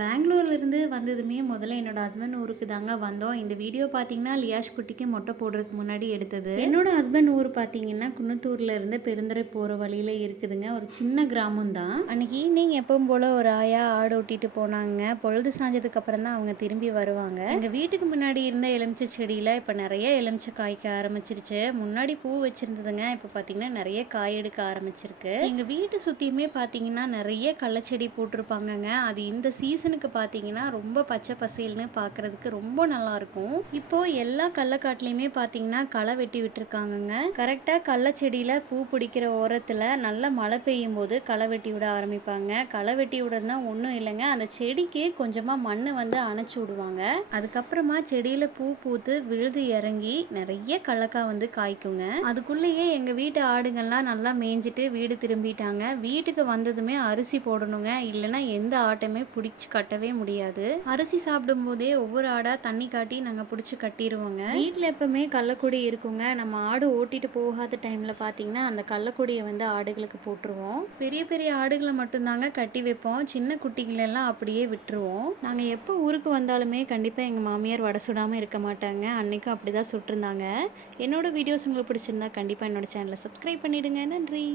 பெங்களூர்லேருந்து வந்ததுமே முதல்ல என்னோட ஹஸ்பண்ட் ஊருக்கு தாங்க வந்தோம். இந்த வீடியோ பார்த்தீங்கன்னா லியாஷ் குட்டிக்கு மொட்டை போடுறதுக்கு முன்னாடி எடுத்தது. என்னோட ஹஸ்பண்ட் ஊர் பார்த்தீங்கன்னா குன்னத்தூர்ல இருந்து பெருந்துறை போகிற வழியில் இருக்குதுங்க. ஒரு சின்ன கிராமம் தான். அன்னைக்கு ஈவினிங் எப்பவும் போல் ஒரு ஆயா ஆடு ஓட்டிட்டு போனாங்க. பொழுது சாஞ்சதுக்கு அப்புறம் தான் அவங்க திரும்பி வருவாங்க. எங்கள் வீட்டுக்கு முன்னாடி இருந்த எலுமிச்சை செடியில் இப்போ நிறைய எலுமிச்சை காய்க்க ஆரம்பிச்சிருச்சு. முன்னாடி பூ வச்சிருந்ததுங்க, இப்போ பார்த்தீங்கன்னா நிறைய காய் எடுக்க ஆரம்பிச்சிருக்கு. எங்கள் வீட்டை சுற்றியுமே பார்த்தீங்கன்னா நிறைய கள்ளச்செடி போட்டிருப்பாங்கங்க. அது இந்த சீசனுக்கு பார்த்தீங்கன்னா ரொம்ப பச்சை பசேல்னு பார்க்கறதுக்கு ரொம்ப நல்லா இருக்கும். இப்போ எல்லா கடலக்காட்டுலையுமே பார்த்தீங்கன்னா களை வெட்டி விட்டுருக்காங்கங்க. கரெக்டாக கடலச்செடியில் பூ பிடிக்கிற ஓரத்தில் நல்லா மழை பெய்யும் போது களை வெட்டி விட ஆரம்பிப்பாங்க. களை வெட்டி விடுறதுனா ஒன்றும் இல்லைங்க, அந்த செடிக்கு கொஞ்சமாக மண் வந்து அணைச்சி விடுவாங்க. அதுக்கப்புறமா செடியில் பூ பூத்து விழுது இறங்கி நிறைய கடலக்காய் வந்து காய்க்குங்க. அதுக்குள்ளேயே எங்கள் வீட்டு ஆடுங்கள்லாம் நல்லா மேய்ஞ்சிட்டு வீடு திரும்பிட்டாங்க. வீட்டுக்கு வந்ததுமே அரிசி போடணுங்க, இல்லைன்னா எந்த ஆட்டையுமே பிடிச்சி கட்டவே முடியாது. அரிசி சாப்பிடும் போதே ஒவ்வொரு ஆடா தண்ணி காட்டி நாங்கள் பிடிச்சி கட்டிடுவோங்க. வீட்டில் எப்பவுமே கள்ளக்கொடி இருக்குங்க. நம்ம ஆடு ஓட்டிட்டு போகாத டைம்ல பார்த்தீங்கன்னா அந்த கள்ளக்கொடியை வந்து ஆடுகளுக்கு போட்டுருவோம். பெரிய பெரிய ஆடுகளை மட்டும்தாங்க கட்டி வைப்போம், சின்ன குட்டிகளெல்லாம் அப்படியே விட்டுருவோம். நாங்கள் எப்போ ஊருக்கு வந்தாலுமே கண்டிப்பாக எங்கள் மாமியார் வடை சுடாமல் இருக்க மாட்டாங்க. அன்னைக்கும் அப்படிதான் சுட்டிருந்தாங்க. என்னோட வீடியோஸ் உங்களுக்கு பிடிச்சிருந்தா கண்டிப்பாக என்னோட சேனலை சப்ஸ்கிரைப் பண்ணிடுங்க. நன்றி.